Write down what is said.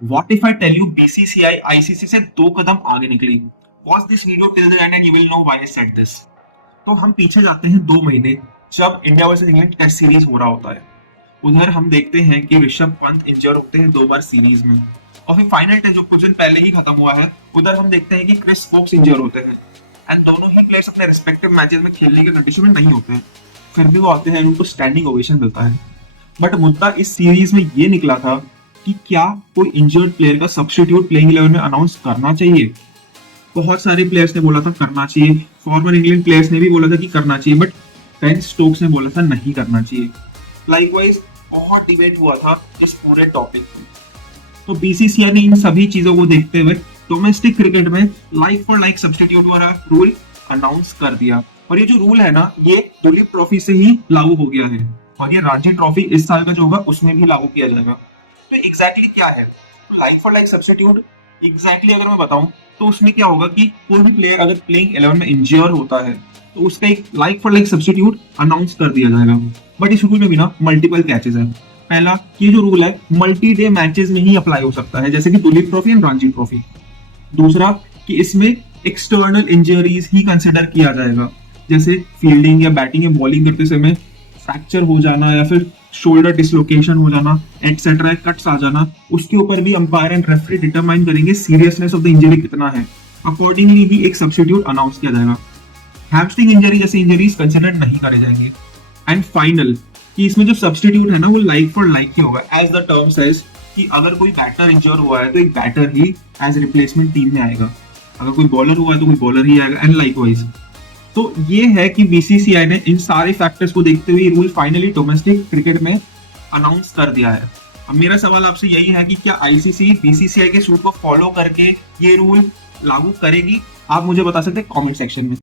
What if I tell you BCCI ICC से 2 कदम आगे निकली? Watch this video till the end and you will know why I said this. तो हम पीछे जाते हैं 2 महीने, जब India versus England test series हो रहा होता है। उधर हम देखते हैं कि ऋषभ पंत इंजर होते हैं 2 बार सीरीज में, और फिर फाइनल टेस्ट जो कुछ दिन पहले ही खत्म हुआ है, उधर हम देखते हैं कि क्रिस वोक्स इंजर होते हैं एंड दोनों ही प्लेयर्स अपने रिस्पेक्टिव मैचेस में खेलने के कंडीशन में नहीं होते हैं। फिर भी वो आते हैं, उनको स्टैंडिंग ओवेशन मिलता है। बट मुद्दा इस सीरीज में ये निकला था कि क्या कोई इंजर्ड प्लेयर का सब्स्टिट्यूट प्लेइंग 11 में अनाउंस करना चाहिए। बहुत सारे प्लेयर्स ने बोला था करना चाहिए, फॉर्मर इंग्लैंड प्लेयर्स ने भी बोला था कि करना चाहिए, बट बेन स्टोक्स ने बोला था नहीं करना चाहिए। लाइकवाइज बहुत डिबेट हुआ था इस पूरे टॉपिक में। तो बीसीसीआई ने इन सभी चीजों को देखते हुए डोमेस्टिक क्रिकेट में लाइक फॉर लाइक सब्स्टिट्यूट वाला रूल अनाउंस कर दिया। और ये जो रूल है ना, ये दुलीप ट्रॉफी से ही लागू हो गया है, और ये रणजी ट्रॉफी इस साल का जो होगा उसमें भी लागू किया जाएगा। तो एग्जैक्टली क्या है like for like substitute? Exactly अगर मैं बताऊं तो उसमें क्या होगा कि कोई भी प्लेयर अगर प्लेइंग 11 में इंजर होता है तो उसका एक like for like substitute announce कर दिया जाएगा। बट इस रूल में भी ना मल्टीपल कैचेस है। पहला, ये जो रूल है मल्टी डे मैचेस में ही अप्लाई हो सकता है, जैसे कि Duleep trophy and Ranji trophy. दूसरा, कि इसमें एक्सटर्नल इंजरीज ही कंसिडर किया जाएगा, जैसे फील्डिंग या बैटिंग या बॉलिंग करते समय फ्रैक्चर हो जाना या फिर शोल्डर डिसलोकेशन हो जाना एटसेट्रा, कट्स आ जाना, उसके ऊपर भी अंपायर एंड रेफरी डिटरमाइन करेंगे सीरियसनेस ऑफ द इंजरी कितना है। अकॉर्डिंगली भी एक सब्स्टिट्यूट अनाउंस किया जाएगा। हैमस्ट्रिंग इंजरी जैसी इंजरीज कंसिडर नहीं करे जाएंगे। एंड फाइनल, कि इसमें जो सब्स्टिट्यूट है ना वो लाइक फॉर लाइक ही होगा, एज द टर्म सेज कि अगर कोई बैटर इंजर हुआ है तो एक बैटर ही एज रिप्लेसमेंट टीम में आएगा, अगर कोई बॉलर हुआ है तो कोई बॉलर ही आएगा, एंड लाइकवाइज। तो ये है कि बीसीसीआई ने इन सारे फैक्टर्स को देखते हुए रूल फाइनली डोमेस्टिक क्रिकेट में अनाउंस कर दिया है। अब मेरा सवाल आपसे यही है कि क्या आईसीसी बीसीसीआई के सूट को फॉलो करके ये रूल लागू करेगी? आप मुझे बता सकते हैं कमेंट सेक्शन में।